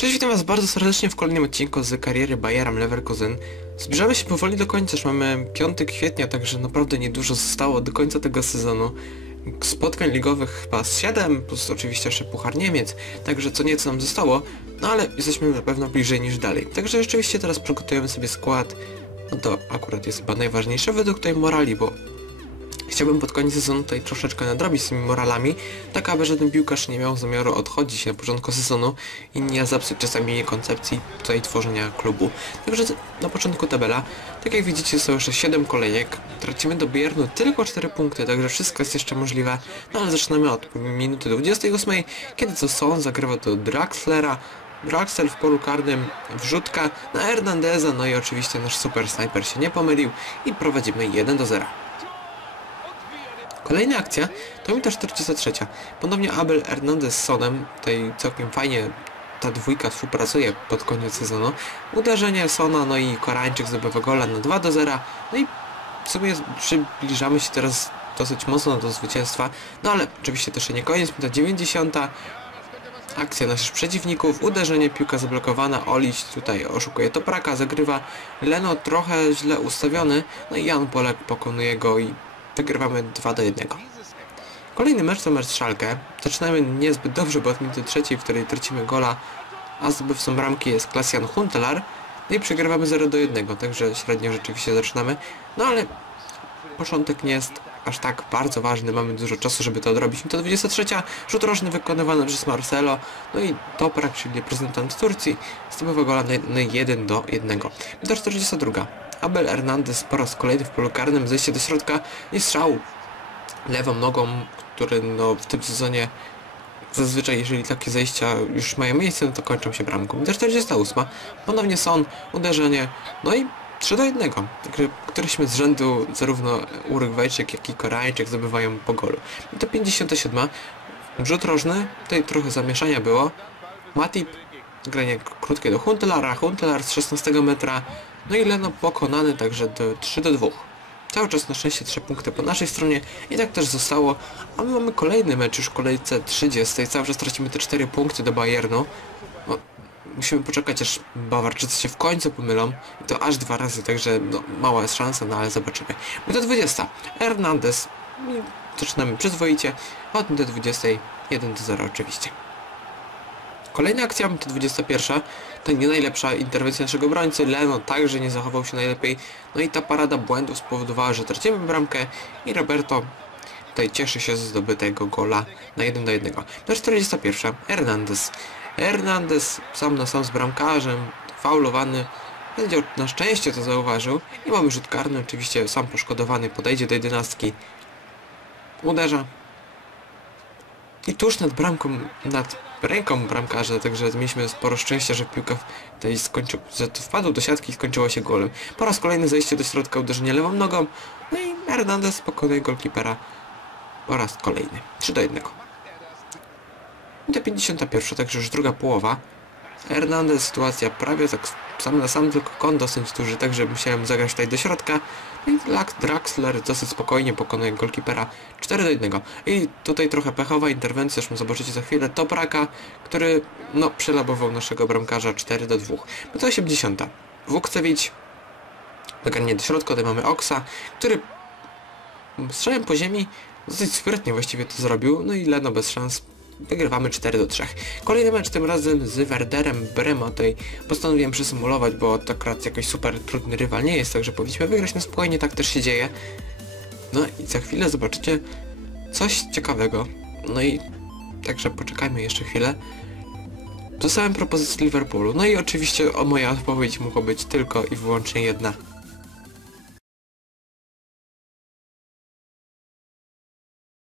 Cześć, witam was bardzo serdecznie w kolejnym odcinku z kariery Bayera Leverkusen. Zbliżamy się powoli do końca, już mamy 5 kwietnia, także naprawdę niedużo zostało do końca tego sezonu. Spotkań ligowych chyba z 7, plus oczywiście jeszcze Puchar Niemiec, także co nieco nam zostało, no ale jesteśmy na pewno bliżej niż dalej. Także rzeczywiście teraz przygotujemy sobie skład, no to akurat jest chyba najważniejsze według tej morali, bo Chciałbym pod koniec sezonu tutaj troszeczkę nadrobić z tymi moralami, tak aby żaden piłkarz nie miał zamiaru odchodzić na początku sezonu i nie zapsuć czasami koncepcji tutaj tworzenia klubu. Także na początku tabela, tak jak widzicie są jeszcze 7 kolejek, tracimy do Biernu tylko 4 punkty, także wszystko jest jeszcze możliwe, no ale zaczynamy od minuty 28, kiedy to Son zagrywa do Draxlera, Draxler w polu karnym, wrzutka na Hernandeza, no i oczywiście nasz super snajper się nie pomylił i prowadzimy 1 do 0. Kolejna akcja to mi ta 43. Ponownie Abel Hernandez z Sonem, tutaj całkiem fajnie ta dwójka współpracuje pod koniec sezonu. Uderzenie Sona, no i Korańczyk zdobywa gola na 2 do 0. No i w sumie przybliżamy się teraz dosyć mocno do zwycięstwa. No ale oczywiście też nie koniec, minuta 90. Akcja naszych przeciwników, uderzenie, piłka zablokowana, Olić tutaj oszukuje Topraka, zagrywa Leno trochę źle ustawiony, no i Jan Polek pokonuje go i wygrywamy 2 do 1. Kolejny mecz to mecz Szalkę. Zaczynamy niezbyt dobrze, bo od minuty trzeciej, w której tracimy gola, a zdobywcą bramki jest Klasjan Huntelar. No i przegrywamy 0 do 1, także średnio rzeczywiście zaczynamy. No ale początek nie jest aż tak bardzo ważny, mamy dużo czasu, żeby to odrobić. To 23. Rzut rożny wykonywany przez Marcelo, no i Toprak, czyli reprezentant Turcji, zdobywa gola na 1 do 1. To 42. Abel Hernandez po raz kolejny w polu karnym, zejście do środka i strzał lewą nogą, który no w tym sezonie zazwyczaj jeżeli takie zejścia już mają miejsce, no to kończą się bramką. Do 48. Ponownie Son, uderzenie, no i 3 do 1. Także któryśmy z rzędu zarówno Urugwajczyk, jak i Koreańczyk zdobywają po golu. I to 57. Rzut rożny, tutaj trochę zamieszania było. Matip, granie krótkie do Huntelara, Huntelar z 16 metra, no i Leno pokonany także do 3 do 2. Cały czas na szczęście 3 punkty po naszej stronie i tak też zostało, a my mamy kolejny mecz już w kolejce 30. Cały czas tracimy te 4 punkty do Bayernu. No, musimy poczekać aż Bawarczycy się w końcu pomylą i to aż dwa razy, także no, mała jest szansa, no ale zobaczymy. My to 20. Hernandez. Zaczynamy przyzwoicie. Od do 20. 1 do 0 oczywiście. Kolejna akcja, to 21. To nie najlepsza interwencja naszego obrońcy. Leno także nie zachował się najlepiej. No i ta parada błędów spowodowała, że tracimy bramkę i Roberto tutaj cieszy się z zdobytego gola na 1 do 1. Do 41. Hernandez. Hernandez sam na sam z bramkarzem, faulowany. Będzie na szczęście to zauważył. I mamy rzut karny, oczywiście sam poszkodowany podejdzie do jedenastki. Uderza. I tuż nad bramką, nad ręką bramkarza, także mieliśmy sporo szczęścia, że piłka tutaj skończył, że wpadł do siatki i skończyło się golem. Po raz kolejny zejście do środka, uderzenie lewą nogą, no i Hernandez pokonuje golkipera po raz kolejny. 3 do 1. I to 51, także już druga połowa. Hernandez, sytuacja prawie tak sam na sam, tylko kąt dosyć duży, także musiałem zagrać tutaj do środka. No I Draxler dosyć spokojnie pokonuje golkipera 4 do 1. I tutaj trochę pechowa interwencja, zresztą zobaczycie za chwilę, Topraka, który no przelabował naszego bramkarza 4 do 2. No to 80. Wukcewicz, zagranie do środka, tutaj mamy Oksa, który strzałem po ziemi dosyć sprytnie właściwie to zrobił, no i Leno bez szans Wygrywamy 4 do 3. Kolejny mecz tym razem z Werderem Brema. Tutaj postanowiłem przysymulować, bo to akurat jakoś super trudny rywal nie jest, także powinniśmy wygrać na spokojnie, tak też się dzieje. No i za chwilę zobaczycie coś ciekawego. No i także poczekajmy jeszcze chwilę. Dostałem propozycję Liverpoolu. No i oczywiście o moja odpowiedź mogła być tylko i wyłącznie jedna.